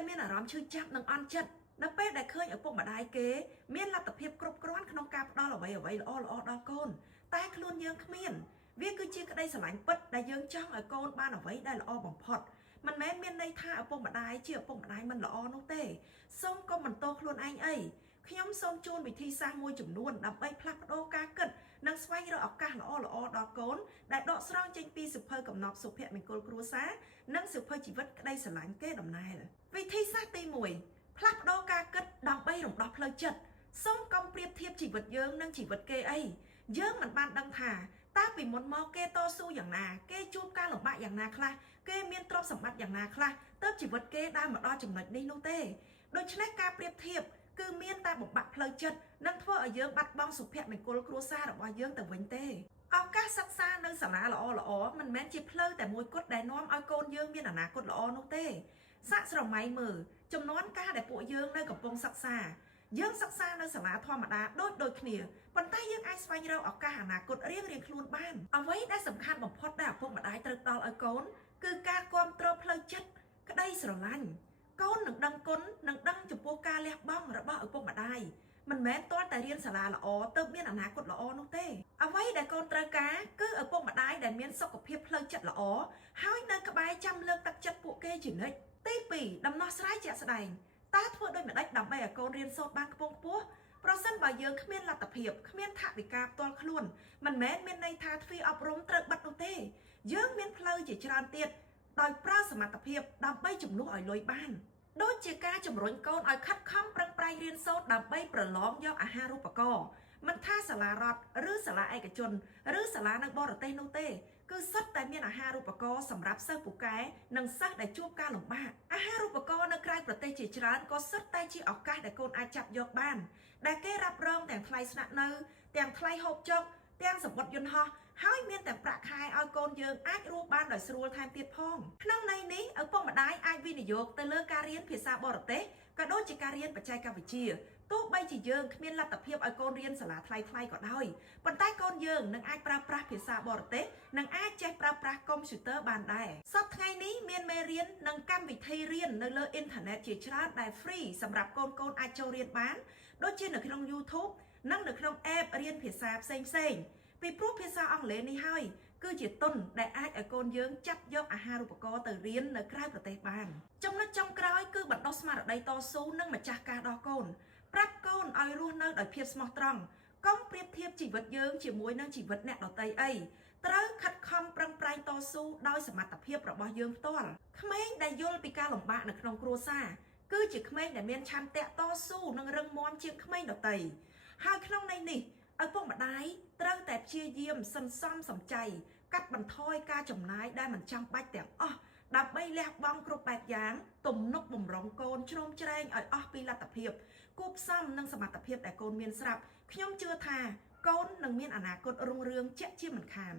ដែលមានអារម្មណ៍ឈឺចាប់និងអន់ចិត្តនៅពេលដែលឃើញឪពុកម្ដាយគេមានលទ្ធភាពគ្រប់គ្រាន់ក្នុងការផ្ដល់អ្វីល្អៗដល់កូនតែខ្លួនយើងគ្មានវាគឺជាក្តីស្រឡាញ់ពិតដែលយើងចង់ឲ្យកូនបានអ្វីដែលល្អបំផុតមិនមែនមានន័យថាឪពុកម្ដាយជាឪពុកម្ដាយមិនល្អនោះទេសូមកុំបន្ទោសខ្លួនឯងអីខ្ញុំសូមជូនវិធីសាស្ត្រមួយចំនួនដើម្បីផ្លាស់ប្ដូរការគិតនិងស្វែងរកឱកាសល្អៗដល់កូនដែលដកស្រង់ចេញពីសៀវភៅកំណប់សុភមង្គលគ្រួសារនិងសៀវភៅជីវិតក្តីស្រឡាញ់គេដំណើរវិធីសាស្ត្រទី1ផ្លាស់ប្ដូរការគិតដើម្បីរំដោះផ្លូវចិត្តសូមកុំប្រៀបធៀបជីវិតយើងនិងជីវិតគេអីយើងមិនបានដឹងថាតើពីមុនមកគេតស៊ូយ៉ាងណាគេជួបការលំបាកយ៉ាងណាខ្លះគេមានទ្រព្យសម្បត្តិយ៉ាងណាខ្លះទើបជីវិតគេដើរមកដល់ចំណុចនេះនោះទេដូច្នេះការប្រៀបធៀបគឺមានតែបំបាក់ផ្លូវចិត្តនិងធ្វើឲ្យយើងបាត់បង់សុភមង្គលគ្រួសាររបស់យើងទៅវិញទេឱកាសសិក្សានៅសាលាល្អមិនមែនជាផ្លូវតែមួយគត់ដែលនាំឲ្យកូនយើងមានអនាគតល្អនោះទេសាកស្រមៃមើលចំនួនការដែលពួកយើងនៅកំពុងសិក្សាយើងសិក្សានៅសាលាធម្មតាដូចគ្នាប៉ុន្តែយើងអាចស្វែងរកឱកាសអនាគតរៀងៗខ្លួនបានអ្វីដែលសំខាន់បំផុតដែលឪពុកម្ដាយត្រូវផ្ដល់ឲ្យកូនគឺការគាំទ្រផ្លូវចិត្តក្តីស្រឡាញ់កូននឹងដឹងគុណនិងដឹងចំពោះការលះបង់របស់ឪពុកម្ដាយមិនមែនទាល់តែរៀនសាលាល្អទើបមានអនាគតល្អនោះទេអ្វីដែលកូនត្រូវការគឺឪពុកម្ដាយដែលមានសុខភាពផ្លូវចិត្តល្អហើយនៅក្បែរចាំលើកទឹកចិត្តពួកគេជានិច្ចទី2ដំណោះស្រាយជាក់ស្ដែងតើធ្វើដូចម្ដេចដើម្បីឲ្យកូនរៀនសូត្របានខ្ពង់ខ្ពស់ប្រសិនបើយើងគ្មានលទ្ធភាពគ្មានថវិកាផ្ទាល់ខ្លួនមិនមែនមានន័យថាទ្វារអប់រំត្រូវបិទនោះទេយើងមានផ្លូវជាច្រើនទៀតដោយប្រើសមត្ថភាពដើម្បីជំនួសឲ្យលុយបានដូចជាការជំរុញកូនឲ្យខិតខំប្រឹងប្រែងរៀនសូត្រដើម្បីប្រឡងយកអាហារូបករណ៍មិនថាសាលារដ្ឋឬសាលាឯកជនឬសាលានៅបរទេសនោះទេគឺសុទ្ធតែមានអាហារូបករណ៍សម្រាប់សិស្សពូកែនិងសិស្សដែលជួបការលំបាកអាហារូបករណ៍នៅក្រៅប្រទេសជាច្រើនក៏សុទ្ធតែជាឱកាសដែលកូនអាចចាប់យកបានដែលគេរ៉ាប់រងទាំងថ្លៃស្នាក់នៅទាំងថ្លៃហូបចុកទាំងសម្បត្តិយន្តហោះហើយមានតែប្រាក់ខែឲ្យកូនយើងអាចរស់បានដោយស្រួលថែមទៀតផងក្នុងន័យនេះឪពុកម្ដាយអាចវិនិយោគទៅលើការរៀនភាសាបរទេសក៏ដូចជាការរៀនបច្ចេកវិទ្យាទោះបីជាយើងគ្មានលទ្ធភាពឲ្យកូនរៀនសាលាថ្លៃក៏ដោយប៉ុន្តែកូនយើងនឹងអាចប្រើប្រាស់ភាសាបរទេសនិងអាចចេះប្រើប្រាស់កុំព្យូទ័របានដែរសប្តាហ៍ថ្ងៃនេះមានមេរៀននិងកម្មវិធីរៀននៅលើអ៊ីនធឺណិតជាច្រើនដែល free សម្រាប់កូនអាចចូលរៀនបានដូចជានៅក្នុង YouTube និងនៅក្នុង app រៀនភាសាផ្សេងពីព្រោះភាសាអង់គ្លេសនេះហើយគឺជាទុនដែលអាចឲ្យកូនយើងចាប់យកអាហារូបករណ៍ទៅរៀននៅក្រៅប្រទេសបានចំណុចចុងក្រោយគឺបណ្ដុះស្មារតីតស៊ូនិងម្ចាស់ការដល់កូនប្រាប់កូនឲ្យរស់នៅដោយភាពស្មោះត្រង់កុំប្រៀបធៀបជីវិតយើងជាមួយនឹងជីវិតអ្នកដទៃអីត្រូវខិតខំប្រឹងប្រែងតស៊ូដោយសមត្ថភាពរបស់យើងផ្ទាល់ក្មេងដែលយល់ពីការលំបាកនៅក្នុងគ្រួសារគឺជាក្មេងដែលមានឆន្ទៈតស៊ូនិងរឹងមាំជាងក្មេងដទៃហើយក្នុងន័យនេះឪពុកម្ដាយត្រូវតែព្យាយាមសន្សំសំចៃកាត់បន្ថយការចំណាយដែលមិនចាំបាច់ទាំងអស់ដើម្បីលះបង់គ្រប់បែបយ៉ាងទំនុកបំរុងកូនជ្រោមជ្រែងឲ្យអស់ពីលទ្ធភាពគួបផ្សំនឹងសមត្ថភាពដែលកូនមានស្រាប់ខ្ញុំជឿថាកូននឹងមានអនាគតរុងរឿងជាក់ជាមិនខាន